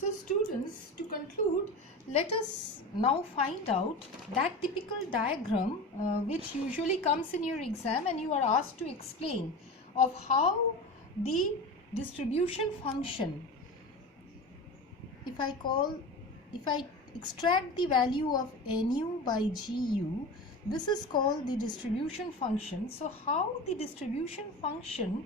So students, to conclude, let us now find out that typical diagram which usually comes in your exam and you are asked to explain of how the distribution function, if I extract the value of nu by gu, this is called the distribution function. So how the distribution function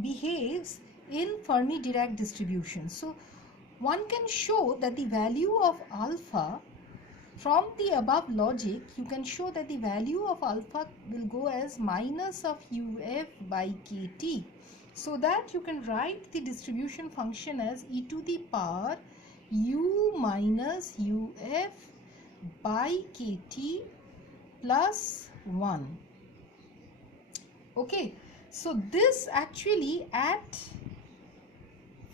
behaves in Fermi-Dirac distribution. So one can show that the value of alpha, from the above logic, you can show that the value of alpha will go as minus of uf by kt. So that you can write the distribution function as e to the power u minus uf by kt plus 1. Okay, so this actually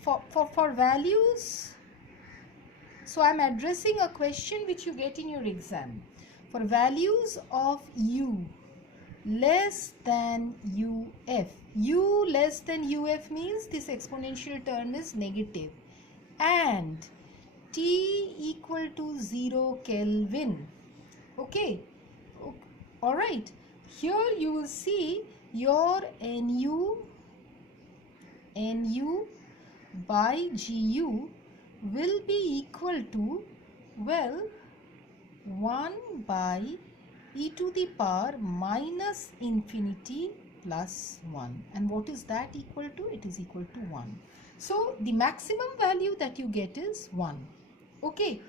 for values, so I am addressing a question which you get in your exam. For values of u less than uf, u less than uf means this exponential term is negative, and t equal to 0 Kelvin. Okay, all right. Here you will see your nu by gu will be equal to, well, 1 by e to the power minus infinity plus 1. And what is that equal to? It is equal to 1. So the maximum value that you get is 1. Okay,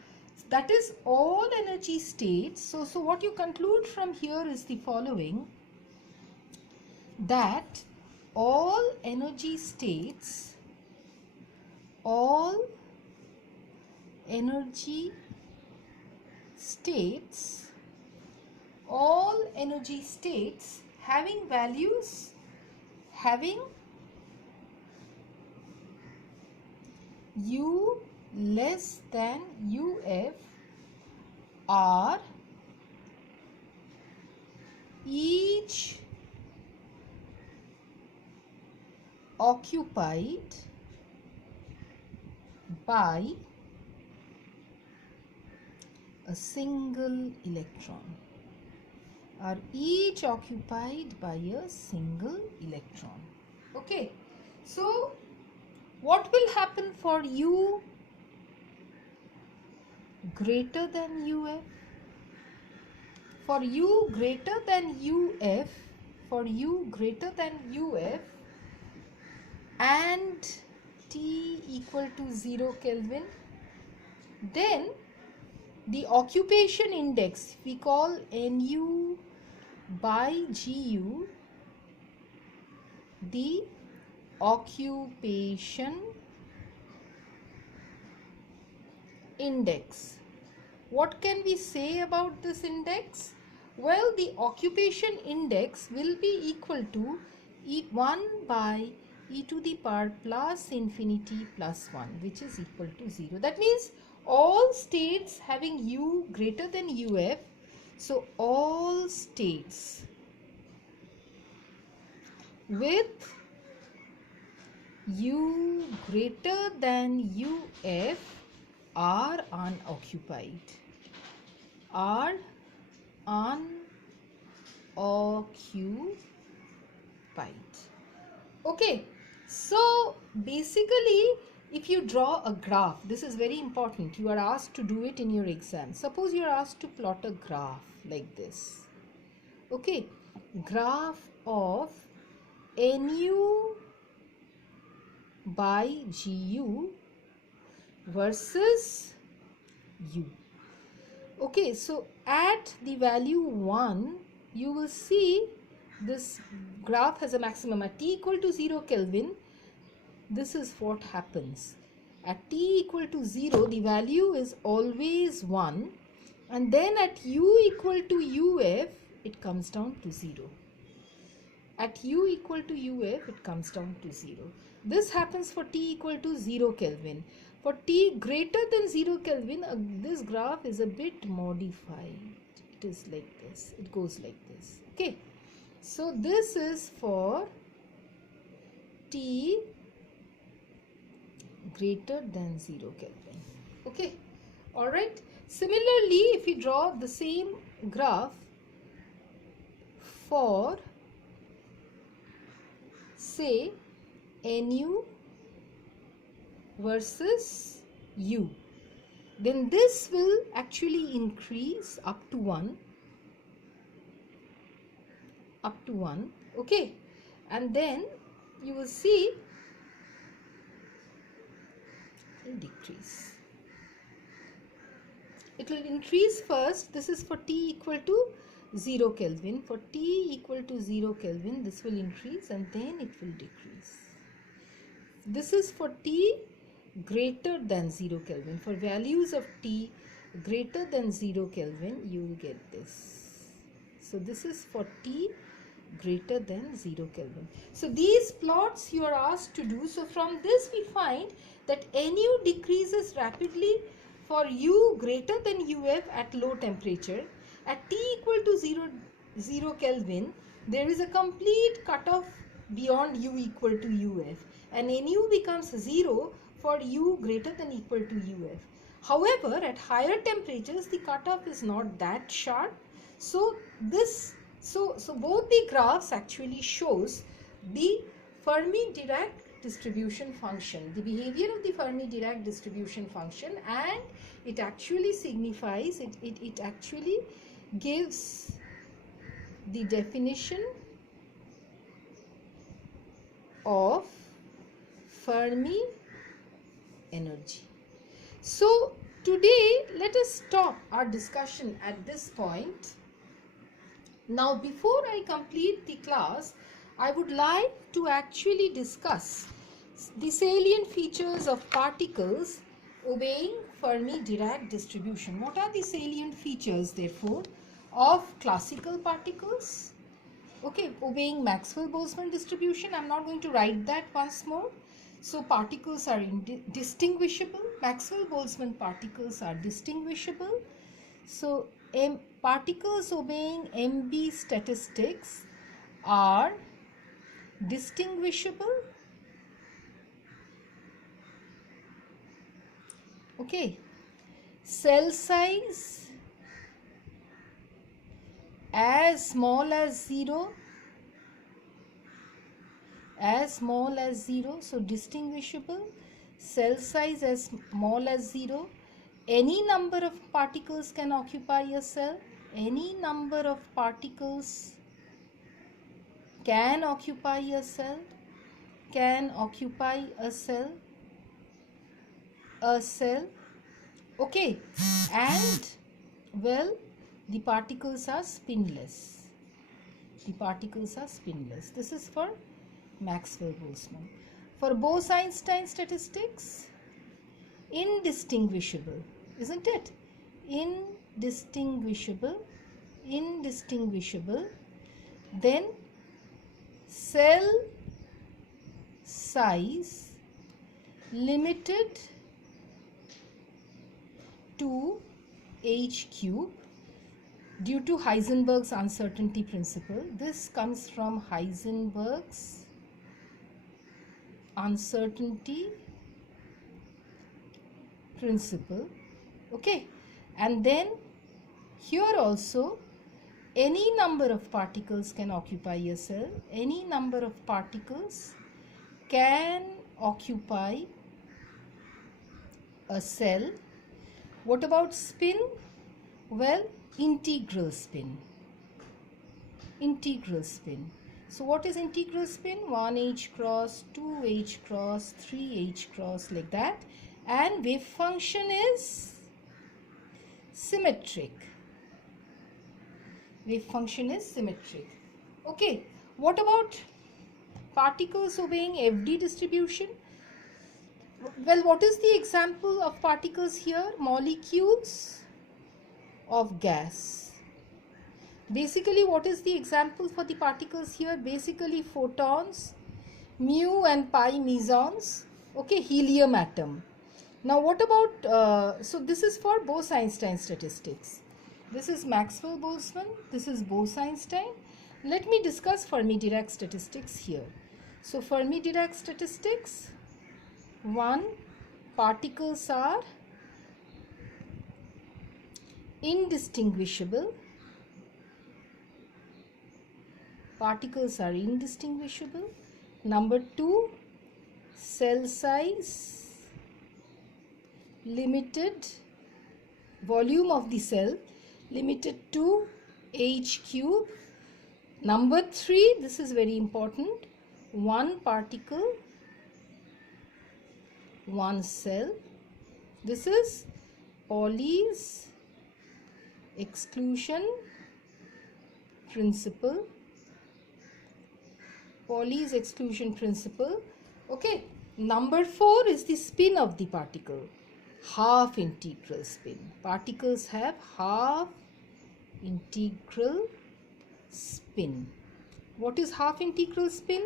that is all energy states. So what you conclude from here is the following, that all energy states, all energy states having values having u less than uf are each occupied by a single electron, are each occupied by a single electron. Okay, so what will happen for u greater than uf? For u greater than uf, and t equal to 0 Kelvin, then the occupation index we call nu by gu, the occupation index. What can we say about this index? Well, the occupation index will be equal to 1 by e to the power plus infinity plus 1, which is equal to 0. That means all states having u greater than uf, so all states with u greater than uf are unoccupied, Okay, so basically if you draw a graph, this is very important, you are asked to do it in your exam. Suppose you are asked to plot a graph like this. Okay, graph of nu by gu versus u. Okay, so at the value 1, you will see this graph has a maximum at t equal to 0 Kelvin. This is what happens. At t equal to 0, the value is always 1, and then at u equal to uf, it comes down to 0. At u equal to uf, it comes down to 0. This happens for t equal to 0 Kelvin. For t greater than 0 Kelvin, this graph is a bit modified. It is like this. It goes like this. Okay. So this is for t greater than 0 Kelvin. Okay, all right. Similarly, if we draw the same graph for, say, Nu versus U, then this will actually increase up to 1, okay, and then you will see it will decrease. It will increase first. This is for t equal to 0 Kelvin. For t equal to 0 Kelvin, this will increase and then it will decrease. This is for t greater than 0 Kelvin. For values of t greater than 0 Kelvin, you will get this. So this is for t greater than 0 Kelvin. So these plots you are asked to do. So from this we find that Nu decreases rapidly for U greater than UF at low temperature. At T equal to 0 Kelvin, there is a complete cutoff beyond U equal to UF, and Nu becomes 0 for U greater than equal to UF. However, at higher temperatures, the cutoff is not that sharp. So both the graphs actually shows the Fermi-Dirac distribution function, the behavior of the Fermi-Dirac distribution function, and it actually signifies, it actually gives the definition of Fermi energy. So today let us stop our discussion at this point. Now, before I complete the class, I would like to actually discuss the salient features of particles obeying Fermi-Dirac distribution. What are the salient features, therefore, of classical particles? Okay, obeying Maxwell-Boltzmann distribution. I'm not going to write that once more. So particles are distinguishable. Maxwell-Boltzmann particles are distinguishable. So particles obeying MB statistics are distinguishable. Okay, cell size as small as 0, so distinguishable. Cell size as small as 0. Any number of particles can occupy a cell. Any number of particles can occupy a cell. Okay, and well, the particles are spinless. This is for Maxwell-Boltzmann. For Bose-Einstein statistics, indistinguishable, isn't it? Indistinguishable. Then cell size limited to h cube due to Heisenberg's uncertainty principle. This comes from Heisenberg's uncertainty principle. Okay, and then here also any number of particles can occupy a cell. Any number of particles can occupy a cell. What about spin? Well, integral spin. So what is integral spin? 1h cross, 2h cross, 3h cross, like that. And wave function is symmetric. Okay, what about particles obeying FD distribution? Well, what is the example of particles here? Molecules of gas. Basically, what is the example for the particles here? Basically, photons, mu and pi mesons. Okay, helium atom. Now, what about, so this is for Bose-Einstein statistics. This is Maxwell-Boltzmann, this is Bose-Einstein. Let me discuss Fermi-Dirac statistics here. So, Fermi-Dirac statistics, 1 Particles are indistinguishable. Particles are indistinguishable. Number 2, cell size limited, volume of the cell limited to h cube. Number 3, this is very important, one particle, one cell. This is Pauli's exclusion principle. Pauli's exclusion principle. Okay. Number 4 is the spin of the particle. Half integral spin. Particles have half integral spin. What is half integral spin?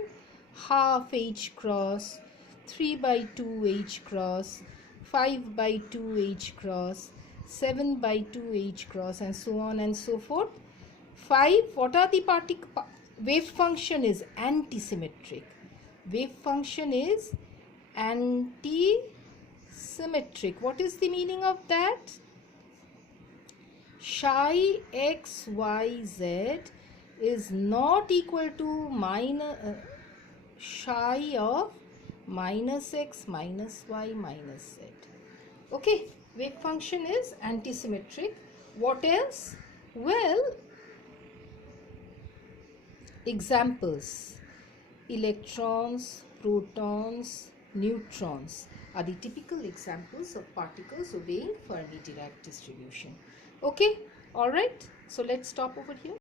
Half h cross, 3 by 2 h cross, 5 by 2 h cross, 7 by 2 h cross, and so on and so forth. 5. What are the wave function is antisymmetric. Wave function is antisymmetric. What is the meaning of that? Psi x y z is not equal to psi of minus x minus y minus z. Okay, wave function is antisymmetric. What else? Well, examples: electrons, protons, neutrons are the typical examples of particles obeying Fermi-Dirac distribution. Okay, all right. So let's stop over here.